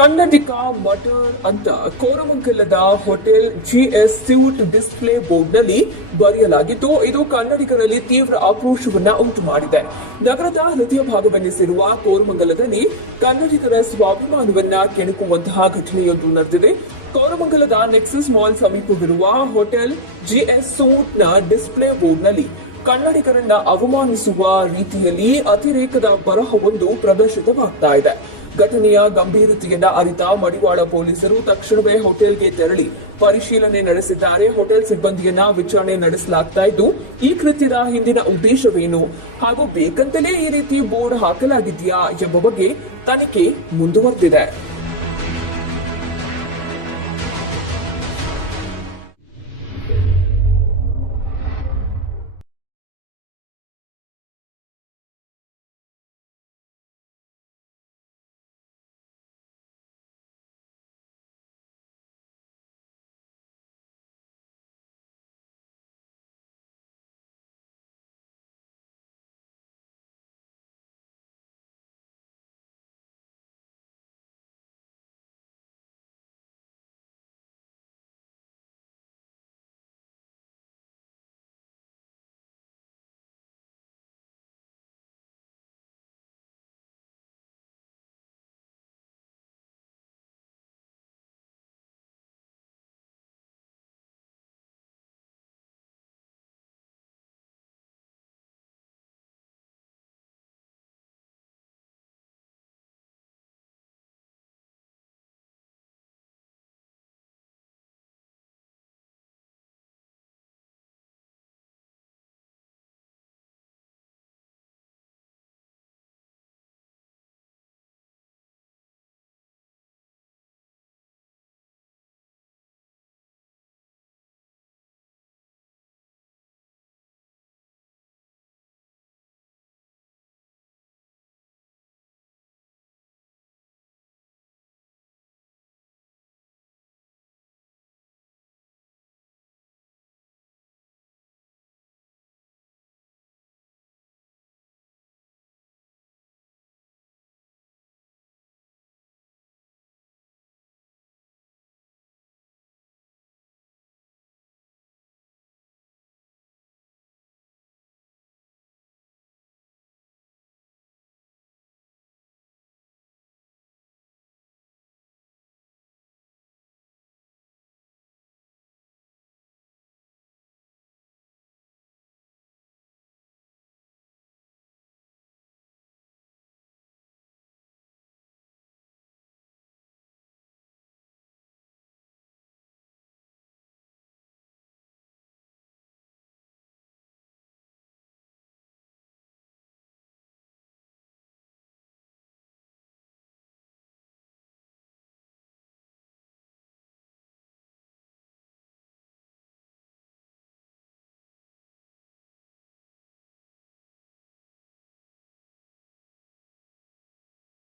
ಕನ್ನಡಿಕ, ಮಟರ್ ಅಂತ ಕೋರಮಂಗಲದ ಹೋಟೆಲ್ ಜಿಎಸ್ ಸ್ಯೂಟ್ ಡಿಸ್ಪ್ಲೇ ಬೋರ್ಡ್ನಲ್ಲಿ ಬರೆಯಲಾಗಿದ್ದು ಇದು ಕನ್ನಡಿಗರಲ್ಲಿ ತೀವ್ರ ಆಕ್ರೋಶವನ್ನ ಉಂಟು ಮಾಡಿದೆ ನಗರದ ಹೃದಯ ಭಾಗವೆನಿಸಿರುವ ಕೋರಮಂಗಲದಲ್ಲಿ ಕನ್ನಡಿಗರ ಸ್ವಾಭಿಮಾನವನ್ನ ಕೆಣಕುವಂತಹ ಘಟನೆಯೊಂದು ನಡೆದಿದೆ. ಕೋರಮಂಗಲದ ನೆಕ್ಸಸ್ ಮಾಲ್ ಸಮೀಪವಿರುವ ಹೋಟೆಲ್ ಜಿಎಸ್ ಸೂಟ್ನ ಡಿಸ್ಪ್ಲೇ ಬೋರ್ಡ್ನಲ್ಲಿ ಕನ್ನಡಿಗರನ್ನ ಅವಮಾನಿಸುವ ರೀತಿಯಲ್ಲಿ ಅತಿರೇಕದ ಬರಹವೊಂದು ಪ್ರದರ್ಶಿತವಾಗ್ತಾ ಇದೆ. ಘಟನೆಯ ಗಂಭೀರತೆಯನ್ನ ಅರಿತ ಮಡಿವಾಳ ಪೊಲೀಸರು ತಕ್ಷಣವೇ ಹೋಟೆಲ್ಗೆ ತೆರಳಿ ಪರಿಶೀಲನೆ ನಡೆಸಿದ್ದಾರೆ. ಹೋಟೆಲ್ ಸಿಬ್ಬಂದಿಯನ್ನ ವಿಚಾರಣೆ ನಡೆಸಲಾಗ್ತಾ ಇದ್ದು, ಈ ಕೃತ್ಯದ ಹಿಂದಿನ ಉದ್ದೇಶವೇನು? ಹಾಗೂ ಬೇಕಂತಲೇ ಈ ರೀತಿ ಬೋರ್ಡ್ ಹಾಕಲಾಗಿದೆಯಾ ಎಂಬ ಬಗ್ಗೆ ತನಿಖೆ ಮುಂದುವರೆದಿದೆ.